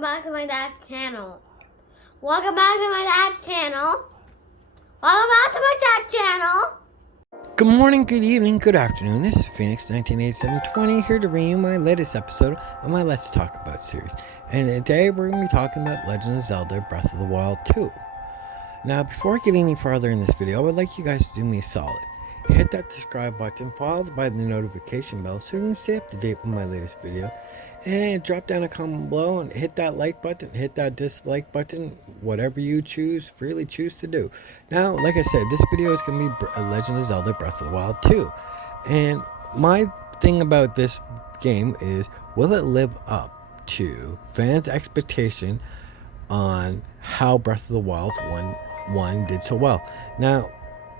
Back to my dad's channel. Welcome back to my dad's channel. Welcome back to my dad's channel. Good morning, good evening, good afternoon. This is Phoenix 198720 here to bring you my latest episode of my Let's Talk About series. And today we're going to be talking about Legend of Zelda Breath of the Wild 2. Now, before I get any farther in this video, I would like you guys to do me a solid. Hit that subscribe button, followed by the notification bell so you can stay up to date with my latest video. And drop down a comment below and hit that like button, hit that dislike button, whatever you freely choose to do. Now, like I said, this video is going to be a Legend of Zelda Breath of the Wild 2. And my thing about this game is, will it live up to fans' expectation on how Breath of the Wild 1 did so well? Now,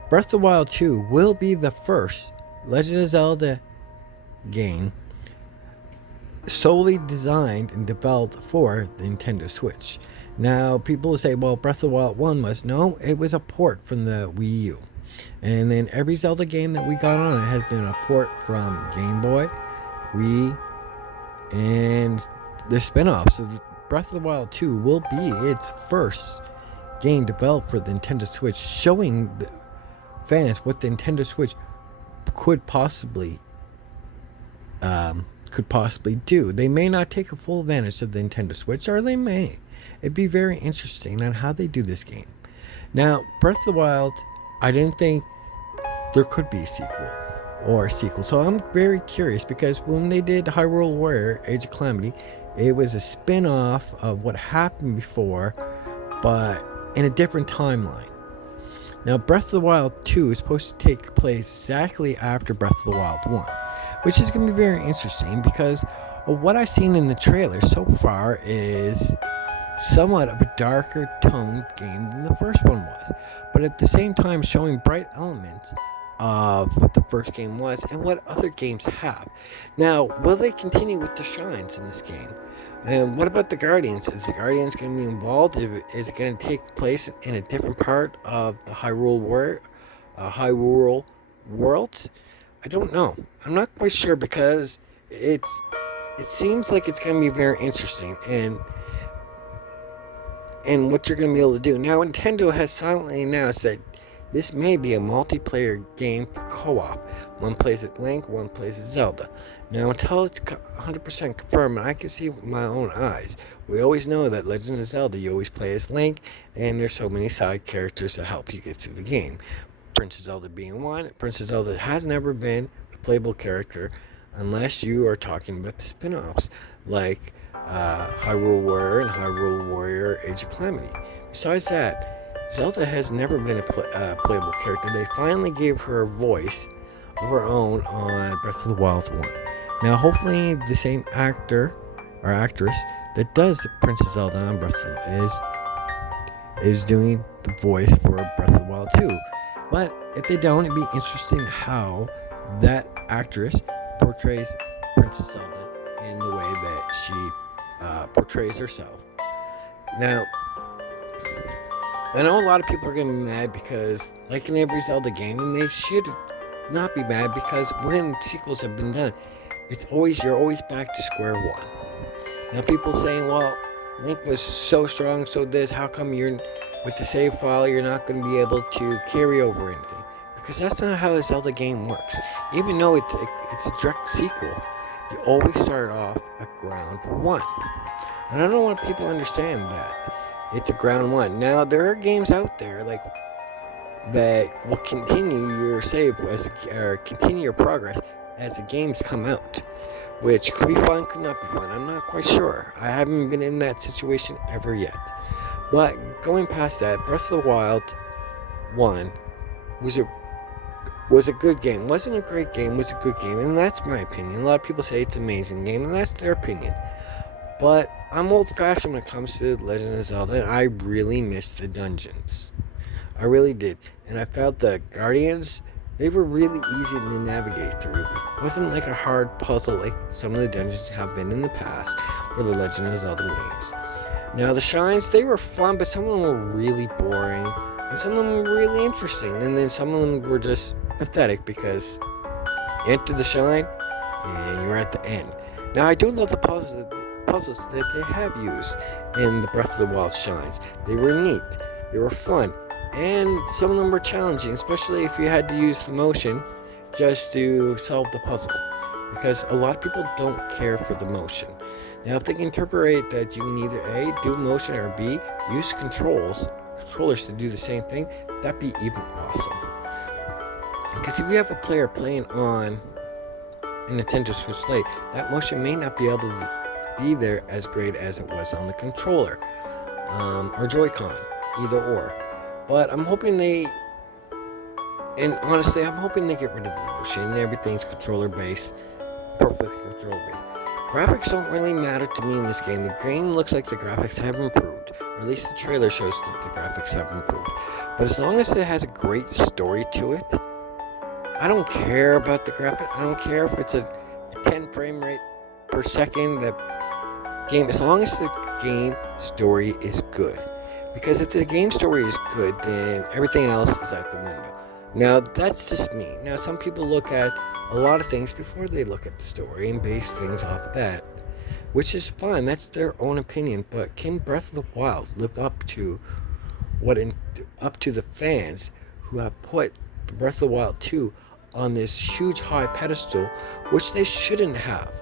Breath of the Wild 2 will be the first Legend of Zelda game solely designed and developed for the Nintendo Switch. Now, people will say, well, Breath of the Wild 1 was. No, it was a port from the Wii U. And then every Zelda game that we got on it has been a port from Game Boy, Wii, and the spin-offs. So Breath of the Wild 2 will be its first game developed for the Nintendo Switch, showing the fans what the Nintendo Switch could possibly do. They may not take a full advantage of the Nintendo Switch, or they may. It'd be very interesting on how they do this game. Now, Breath of the Wild, I didn't think there could be a sequel. So I'm very curious, because when they did Hyrule Warrior Age of Calamity, it was a spin-off of what happened before, but in a different timeline. Now, Breath of the Wild 2 is supposed to take place exactly after Breath of the Wild 1, which is going to be very interesting, because what I've seen in the trailer so far is somewhat of a darker toned game than the first one was, but at the same time showing bright elements of what the first game was and what other games have. Now, will they continue with the shrines in this game? And what about the Guardians? Is the Guardians going to be involved? Is it going to take place in a different part of the Hyrule world? I don't know. I'm not quite sure, because it seems like it's going to be very interesting and what you're going to be able to do. Now, Nintendo has silently announced that this may be a multiplayer game for co-op. One plays as Link, one plays as Zelda. Now, until it's 100% confirmed, and I can see with my own eyes, we always know that Legend of Zelda, you always play as Link, and there's so many side characters to help you get through the game. Princess Zelda being one. Princess Zelda has never been a playable character unless you are talking about the spin-offs, like Hyrule Warrior and Hyrule Warrior Age of Calamity. Besides that, Zelda has never been a playable character. They finally gave her a voice of her own on Breath of the Wild 1. Now, hopefully the same actor or actress that does Princess Zelda on Breath of the Wild is doing the voice for Breath of the Wild 2. But if they don't, it'd be interesting how that actress portrays Princess Zelda in the way that she portrays herself. Now, I know a lot of people are going to be mad, because, like in every Zelda game, and they should not be mad, because when sequels have been done, you're always back to square one. Now, people saying, well, Link was so strong, so how come with the save file, you're not going to be able to carry over anything? Because that's not how a Zelda game works. Even though it's a direct sequel, you always start off at ground one. And I don't want people to understand that it's a ground one. Now, there are games out there that will continue your save or continue your progress as the games come out, which could be fun, could not be fun. I'm not quite sure. I haven't been in that situation ever yet. But going past that, Breath of the Wild 1 was a good game. Wasn't a great game, was a good game, and that's my opinion. A lot of people say it's an amazing game, and that's their opinion. But I'm old-fashioned when it comes to Legend of Zelda, and I really missed the dungeons. I really did. And I felt the Guardians, they were really easy to navigate through. It wasn't like a hard puzzle like some of the dungeons have been in the past for the Legend of Zelda games. Now, the shrines, they were fun, but some of them were really boring, and some of them were really interesting, and then some of them were just pathetic, because you enter the shrine and you're at the end. Now, I do love the puzzles that they have used in the Breath of the Wild shines. They were neat, they were fun, and some of them were challenging, especially if you had to use the motion just to solve the puzzle, because a lot of people don't care for the motion. Now, if they can interpret that you can either A, do motion, or B, use controllers to do the same thing, that'd be even awesome. Because if you have a player playing on a Nintendo Switch Lite, that motion may not be able to be there as great as it was on the controller, or Joy-Con, either or. But I'm hoping honestly, I'm hoping they get rid of the motion and everything's controller-based, perfectly controller-based. Graphics don't really matter to me in this game. The game looks like the graphics have improved, or at least the trailer shows that the graphics have improved. But as long as it has a great story to it, I don't care about the graphics. I don't care if it's a 10 frame rate per second. The game, as long as the game story is good. Because if the game story is good, then everything else is out the window. Now, that's just me. Now, some people look at a lot of things before they look at the story and base things off of that, which is fine. That's their own opinion. But can Breath of the Wild live up to the fans who have put Breath of the Wild 2 on this huge high pedestal, which they shouldn't have?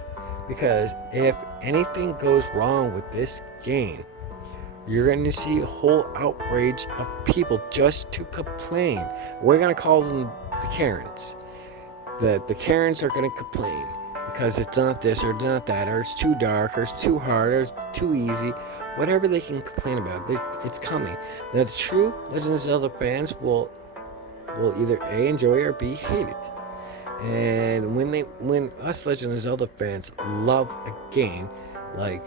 Because if anything goes wrong with this game, you're going to see a whole outrage of people just to complain. We're going to call them the Karens. The Karens are going to complain because it's not this or not that, or it's too dark, or it's too hard, or it's too easy. Whatever they can complain about, it's coming. Now, the true Legend of Zelda fans will either A, enjoy, or B, hate it. And when us Legend of Zelda fans love a game like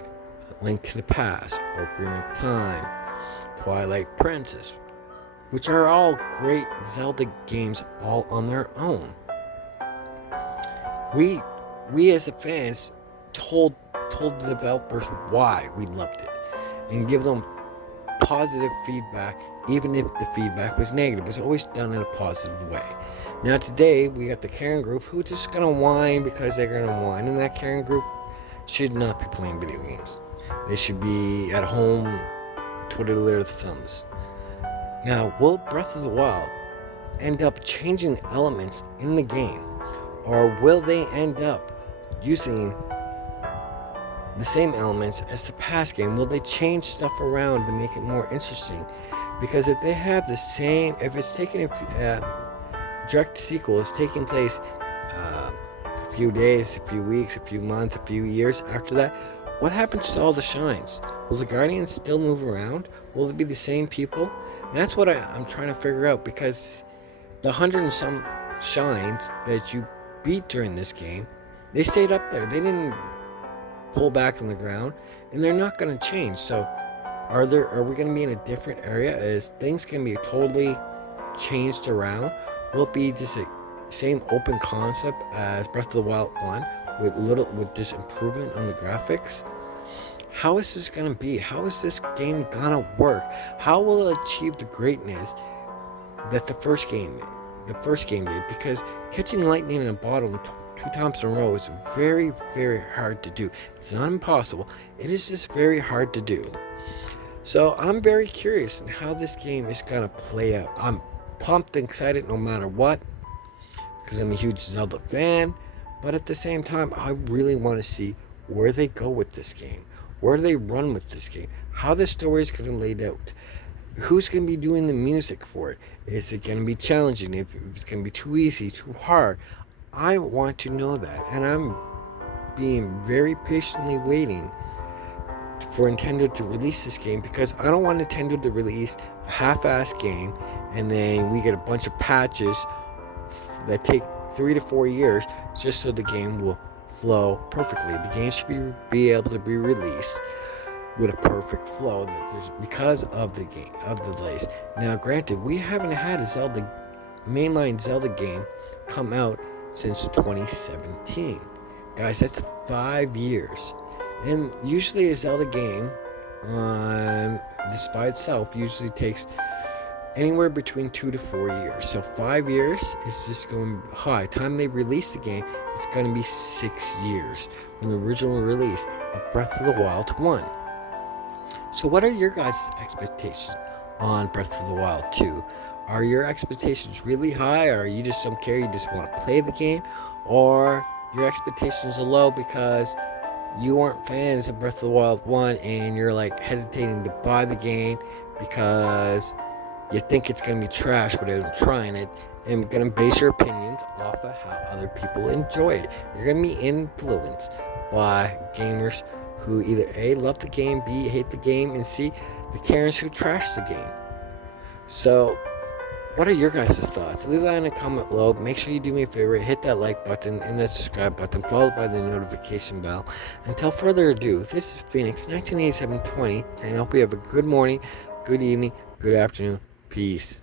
Link to the Past, Ocarina of Time, Twilight Princess, which are all great Zelda games all on their own, we as the fans told the developers why we loved it and give them positive feedback, even if the feedback was negative. It was always done in a positive way. Now today we got the Karen group who just gonna whine because they're gonna whine, and that Karen group should not be playing video games. They should be at home twiddling their thumbs. Now, will Breath of the Wild end up changing elements in the game, or will they end up using the same elements as the past game? Will they change stuff around to make it more interesting? Because if they have the same, if it's taking a direct sequel is taking place a few days, a few weeks, a few months, a few years after that, what happens to all the shines? Will the Guardians still move around? Will it be the same people? And that's what I'm trying to figure out, because the 100 and some shines that you beat during this game, they stayed up there. They didn't pull back on the ground, and they're not going to change. So are we going to be in a different area? Is things going to be totally changed around? Will it be just the same open concept as Breath of the Wild 1 with just improvement on the graphics? How is this going to be? How is this game going to work? How will it achieve the greatness that the first game did? Because catching lightning in a bottle two times in a row is very, very hard to do. It's not impossible. It is just very hard to do. So I'm very curious in how this game is going to play out. I'm pumped and excited no matter what, because I'm a huge Zelda fan. But at the same time, I really want to see where they go with this game. Where do they run with this game? How the story is going to lay out. Who's going to be doing the music for it? Is it going to be challenging? If it's going to be too easy, too hard? I want to know that. And I'm being very patiently waiting for Nintendo to release this game, because I don't want Nintendo to release a half-assed game and then we get a bunch of patches that take 3 to 4 years just so the game will flow perfectly. The game should be able to be released with a perfect flow because of the delays. Now, granted, we haven't had a mainline Zelda game come out since 2017. Guys, that's 5 years. And usually a Zelda game just by itself usually takes anywhere between 2 to 4 years. So 5 years is just going high. Time they release the game, it's going to be 6 years from the original release of Breath of the Wild 1. So what are your guys' expectations on Breath of the Wild 2? Are your expectations really high, or you just don't care, you just want to play the game? Or your expectations are low because you aren't fans of Breath of the Wild 1 and you're like hesitating to buy the game because you think it's going to be trash without trying it, and going to base your opinions off of how other people enjoy it. You're going to be influenced by gamers who either A, love the game, B, hate the game, and C, the Karens who trash the game. So, what are your guys' thoughts? Leave that in a comment below. Make sure you do me a favor, hit that like button and that subscribe button, followed by the notification bell. Until further ado, this is Phoenix 1987-20, saying I hope you have a good morning, good evening, good afternoon. Peace.